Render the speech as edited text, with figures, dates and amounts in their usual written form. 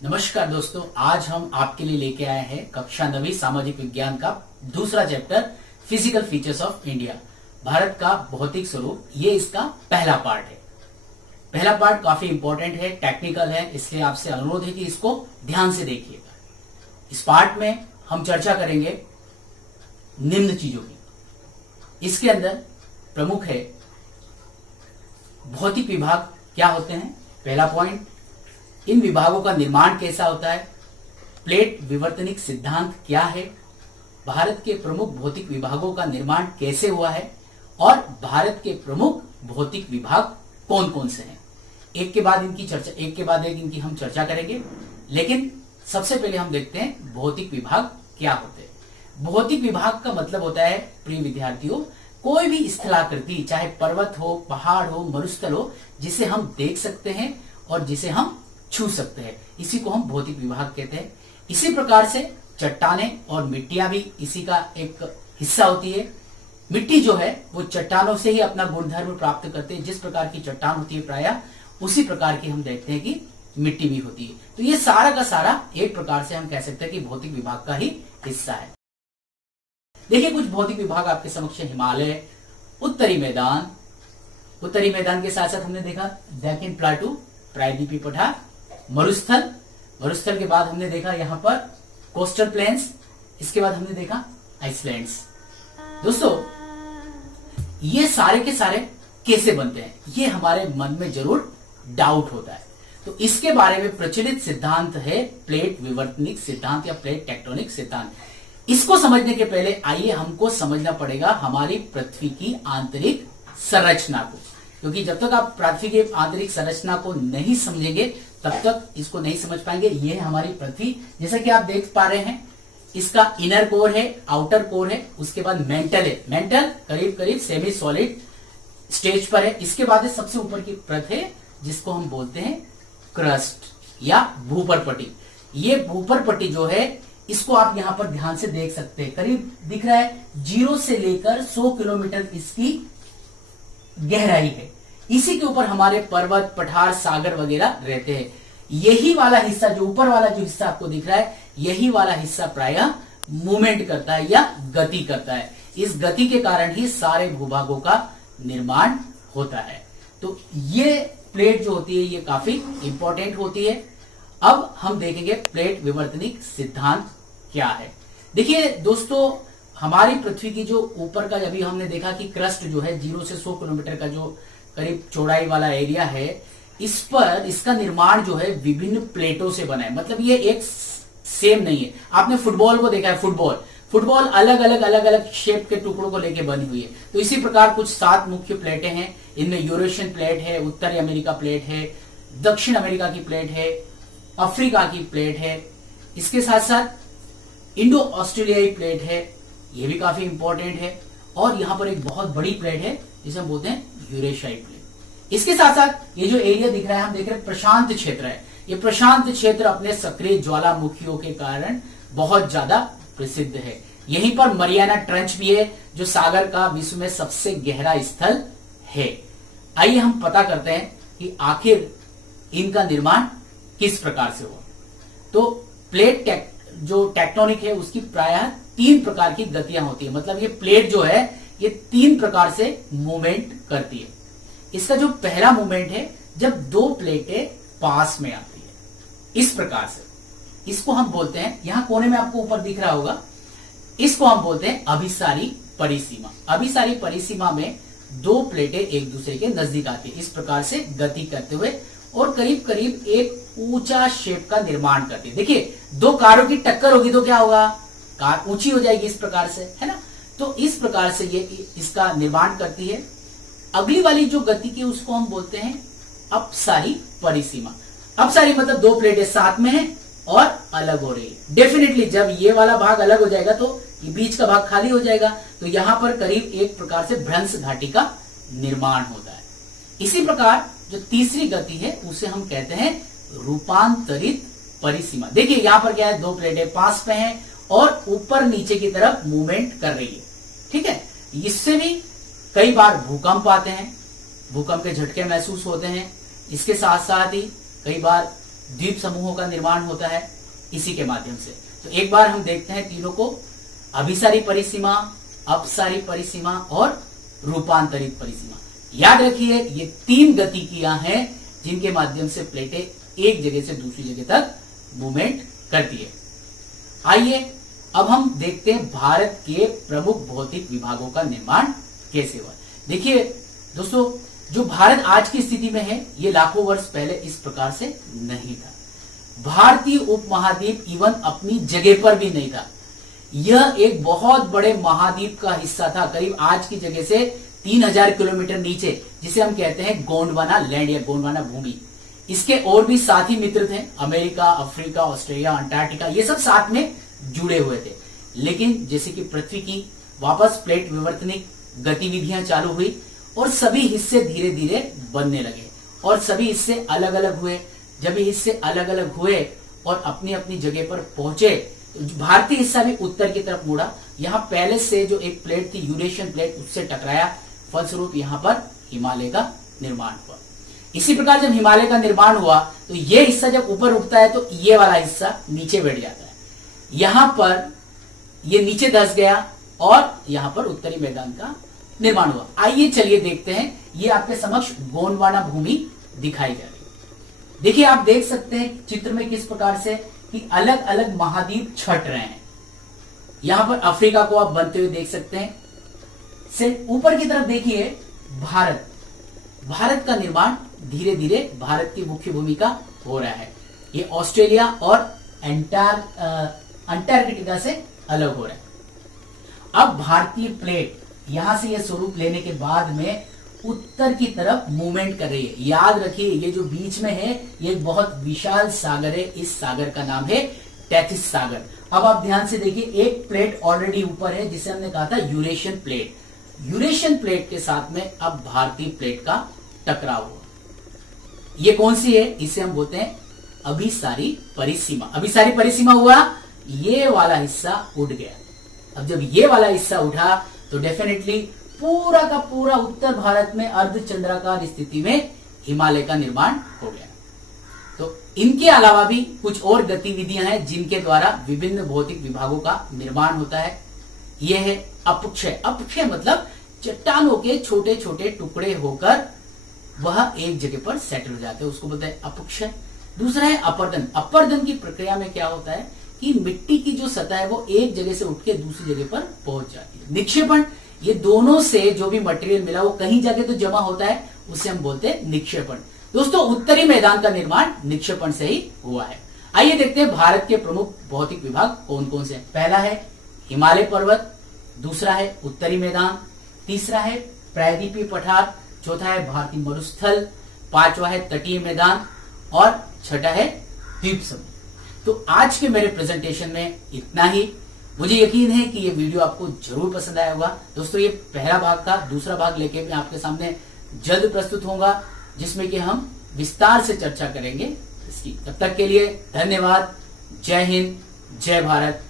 नमस्कार दोस्तों, आज हम आपके लिए लेके आए हैं कक्षा 9वीं सामाजिक विज्ञान का दूसरा chapter physical features of India, Bharat का भौतिक स्वरूप। ये इसका पहला पार्ट है। पहला पार्ट काफी इंपॉर्टेंट है, टेक्निकल है, इसलिए आपसे अनुरोध है कि इसको ध्यान से देखिएगा। इस पार्ट में हम चर्चा करेंगे निम्न चीजों की। इसके अंदर प्रमुख है भौतिक विभाग क्या होते हैं, पहला पॉइंट, इन विभागों का निर्माण कैसा होता है, प्लेट विवर्तनिक सिद्धांत क्या है, भारत के प्रमुख भौतिक विभागों का निर्माण कैसे हुआ है और भारत के प्रमुख भौतिक विभाग कौन कौन से हैं। एक के बाद एक इनकी हम चर्चा करेंगे। लेकिन सबसे पहले हम देखते हैं भौतिक विभाग क्या होते हैं। भौतिक विभाग का मतलब होता है, प्रिय विद्यार्थियों, कोई भी स्थलाकृति, चाहे पर्वत हो, पहाड़ हो, मरुस्थल हो, जिसे हम देख सकते हैं और जिसे हम छू सकते हैं, इसी को हम भौतिक विभाग कहते हैं। इसी प्रकार से चट्टानें और मिट्टियां भी इसी का एक हिस्सा होती है। मिट्टी जो है वो चट्टानों से ही अपना गुणधर्म प्राप्त करते हैं। जिस प्रकार की चट्टान होती है प्रायः उसी प्रकार की हम देखते हैं कि मिट्टी भी होती है। तो ये सारा का सारा एक प्रकार से हम कह सकते हैं कि भौतिक विभाग का ही हिस्सा है। देखिए, कुछ भौतिक विभाग आपके समक्ष, हिमालय, उत्तरी मैदान के साथ साथ हमने देखा डेक्कन प्लाटू, प्रायद्वीपीय पठार, मरुस्थल के बाद हमने देखा यहाँ पर कोस्टल प्लेन्स, इसके बाद हमने देखा आइसलैंड्स। दोस्तों, ये सारे के सारे कैसे बनते हैं, ये हमारे मन में जरूर डाउट होता है। तो इसके बारे में प्रचलित सिद्धांत है प्लेट विवर्तनिक सिद्धांत या प्लेट टेक्टोनिक सिद्धांत। इसको समझने के पहले आइए हमको समझना पड़ेगा हमारी पृथ्वी की आंतरिक संरचना को, क्योंकि जब तक आप पृथ्वी की आंतरिक संरचना को नहीं समझेंगे तब तक इसको नहीं समझ पाएंगे। ये है हमारी पृथ्वी, जैसा कि आप देख पा रहे हैं। इसका इनर कोर है, आउटर कोर है, उसके बाद मेंटल है। मेंटल करीब करीब सेमी सॉलिड स्टेज पर है। इसके बाद सबसे ऊपर की परत है जिसको हम बोलते हैं क्रस्ट या भूपर पट्टी। ये भूपर पट्टी जो है, इसको आप यहां पर ध्यान से देख सकते हैं, करीब दिख रहा है 0 से लेकर 100 किलोमीटर इसकी गहराई है। इसी के ऊपर हमारे पर्वत, पठार, सागर वगैरह रहते हैं। यही वाला हिस्सा, जो ऊपर वाला जो हिस्सा आपको दिख रहा है, यही वाला हिस्सा प्रायः मूवमेंट करता है या गति करता है। इस गति के कारण ही सारे भूभागों का निर्माण होता है। तो ये प्लेट जो होती है ये काफी इंपॉर्टेंट होती है। अब हम देखेंगे प्लेट विवर्तनिक सिद्धांत क्या है। देखिए दोस्तों, हमारी पृथ्वी की जो ऊपर का, अभी हमने देखा कि क्रस्ट जो है 0 से 100 किलोमीटर का जो करीब चौड़ाई वाला एरिया है, इस पर इसका निर्माण जो है विभिन्न प्लेटों से बना है। मतलब ये एक सेम नहीं है। आपने फुटबॉल को देखा है, फुटबॉल अलग अलग शेप के टुकड़ों को लेकर बनी हुई है। तो इसी प्रकार कुछ 7 मुख्य प्लेटें हैं। इनमें यूरेशियन प्लेट है, उत्तरी अमेरिका प्लेट है, दक्षिण अमेरिका की प्लेट है, अफ्रीका की प्लेट है, इसके साथ साथ इंडो ऑस्ट्रेलियाई प्लेट है, ये भी काफी इंपॉर्टेंट है। और यहां पर एक बहुत बड़ी प्लेट है जिसे हम बोलते हैं यूरेशियाई प्लेट। इसके साथ साथ ये जो एरिया दिख रहा है, हम देख रहे हैं प्रशांत क्षेत्र है। ये प्रशांत क्षेत्र अपने सक्रिय ज्वालामुखियों के कारण बहुत ज्यादा प्रसिद्ध है। यहीं पर मरियाना ट्रेंच भी है, जो सागर का विश्व में सबसे गहरा स्थल है। आइए हम पता करते हैं कि आखिर इनका निर्माण किस प्रकार से हुआ। तो प्लेट जो टेक्टोनिक है उसकी प्रायः 3 प्रकार की गतियां होती है। मतलब ये प्लेट जो है ये 3 प्रकार से मूवमेंट करती है। इसका जो पहला मूवमेंट है, जब 2 प्लेटें पास में आती है, इस प्रकार से, इसको हम बोलते हैं, यहां कोने में आपको ऊपर दिख रहा होगा, इसको हम बोलते हैं अभिसारी परिसीमा। अभिसारी परिसीमा में 2 प्लेटें एक दूसरे के नजदीक आती है, इस प्रकार से गति करते हुए और करीब करीब एक ऊंचा शेप का निर्माण करती है। देखिए, 2 कारों की टक्कर होगी तो क्या होगा, कार ऊंची हो जाएगी, इस प्रकार से, है ना। तो इस प्रकार से ये इसका निर्माण करती है। अगली वाली जो गति की उसको हम बोलते हैं अपसारी परिसीमा। अपसारी मतलब 2 प्लेटें साथ में हैं और अलग हो रही है। डेफिनेटली जब ये वाला भाग अलग हो जाएगा तो ये बीच का भाग खाली हो जाएगा। तो यहां पर करीब एक प्रकार से भ्रंश घाटी का निर्माण होता है। इसी प्रकार जो तीसरी गति है उसे हम कहते हैं रूपांतरित परिसीमा। देखिए यहां पर क्या है, 2 प्लेटें पास में हैं और ऊपर नीचे की तरफ मूवमेंट कर रही है। ठीक है, इससे भी कई बार भूकंप आते हैं, भूकंप के झटके महसूस होते हैं। इसके साथ साथ ही कई बार द्वीप समूहों का निर्माण होता है इसी के माध्यम से। तो एक बार हम देखते हैं तीनों को, अभिसारी परिसीमा, अपसारी परिसीमा और रूपांतरित परिसीमा। याद रखिए ये 3 गतिकियां हैं जिनके माध्यम से प्लेटें एक जगह से दूसरी जगह तक मूवमेंट करती है। आइए अब हम देखते हैं भारत के प्रमुख भौतिक विभागों का निर्माण कैसे हुआ। देखिए दोस्तों, जो भारत आज की स्थिति में है ये लाखों वर्ष पहले इस प्रकार से नहीं था। भारतीय उपमहाद्वीप इवन अपनी जगह पर भी नहीं था। यह एक बहुत बड़े महाद्वीप का हिस्सा था, करीब आज की जगह से 3000 किलोमीटर नीचे, जिसे हम कहते हैं गोंडवाना लैंड या गोंडवाना भूमि। इसके और भी साथी मित्र थे, अमेरिका, अफ्रीका, ऑस्ट्रेलिया, अंटार्कटिका, ये सब साथ में जुड़े हुए थे। लेकिन जैसे कि पृथ्वी की वापस प्लेट विवर्तनिक गतिविधियां चालू हुई और सभी हिस्से धीरे धीरे बनने लगे और सभी हिस्से अलग अलग हुए। जब ये हिस्से अलग अलग हुए और अपनी अपनी जगह पर पहुंचे तो भारतीय हिस्सा भी उत्तर की तरफ मुड़ा। यहाँ पहले से जो एक प्लेट थी यूरेशियन प्लेट, उससे टकराया, फलस्वरूप यहाँ पर हिमालय का निर्माण हुआ। इसी प्रकार जब हिमालय का निर्माण हुआ तो ये हिस्सा जब ऊपर उठता है तो ये वाला हिस्सा नीचे बैठ जाता है। यहां पर ये नीचे धंस गया और यहां पर उत्तरी मैदान का निर्माण हुआ। आइए चलिए देखते हैं, ये आपके समक्ष गोंडवाना भूमि दिखाई जा रही है। देखिए आप देख सकते हैं चित्र में किस प्रकार से कि अलग अलग महाद्वीप छट रहे हैं। यहां पर अफ्रीका को आप बनते हुए देख सकते हैं। से ऊपर की तरफ देखिए भारत का निर्माण धीरे धीरे भारत की मुख्य भूमिका हो रहा है। ये ऑस्ट्रेलिया और अंटार्कटिका से अलग हो रहा है। अब भारतीय प्लेट यहां से यह स्वरूप लेने के बाद में उत्तर की तरफ मूवमेंट कर रही है। याद रखिए ये जो बीच में है ये एक बहुत विशाल सागर है। इस सागर का नाम है टेथिस सागर। अब आप ध्यान से देखिए, एक प्लेट ऑलरेडी ऊपर है जिसे हमने कहा था यूरेशियन प्लेट। यूरेशियन प्लेट के साथ में अब भारतीय प्लेट का टकराव हुआ। ये कौन सी है? इसे हम बोलते हैं अभिसारी परिसीमा। अभिसारी परिसीमा हुआ, ये वाला हिस्सा उठ गया। अब जब ये वाला हिस्सा उठा तो डेफिनेटली पूरा का पूरा उत्तर भारत में अर्धचंद्राकार स्थिति में हिमालय का निर्माण हो गया। तो इनके अलावा भी कुछ और गतिविधियां हैं जिनके द्वारा विभिन्न भौतिक विभागों का निर्माण होता है। यह है अपक्षय। अपक्षय मतलब चट्टानों के छोटे छोटे टुकड़े होकर वह एक जगह पर सेटल हो जाते हैं, उसको बोलते हैं अपक्षय। दूसरा है अपर्दन। अपर्दन की प्रक्रिया में क्या होता है कि मिट्टी की जो सतह है वो एक जगह से उठ के दूसरी जगह पर पहुंच जाती है। निक्षेपण, ये दोनों से जो भी मटेरियल मिला वो कहीं जाके तो जमा होता है, उसे हम बोलते हैं निक्षेपण। दोस्तों उत्तरी मैदान का निर्माण निक्षेपण से ही हुआ है। आइए देखते हैं भारत के प्रमुख भौतिक विभाग कौन कौन से हैं। पहला है हिमालय पर्वत, दूसरा है उत्तरी मैदान, तीसरा है प्रायद्वीपीय पठार, चौथा है भारतीय मरुस्थल, पांचवा है तटीय मैदान और छठा है द्वीप समूह। तो आज के मेरे प्रेजेंटेशन में इतना ही। मुझे यकीन है कि ये वीडियो आपको जरूर पसंद आया होगा। दोस्तों ये पहला भाग था, दूसरा भाग लेके मैं आपके सामने जल्द प्रस्तुत होऊंगा जिसमें कि हम विस्तार से चर्चा करेंगे इसकी। तब तक के लिए धन्यवाद। जय हिंद, जय भारत।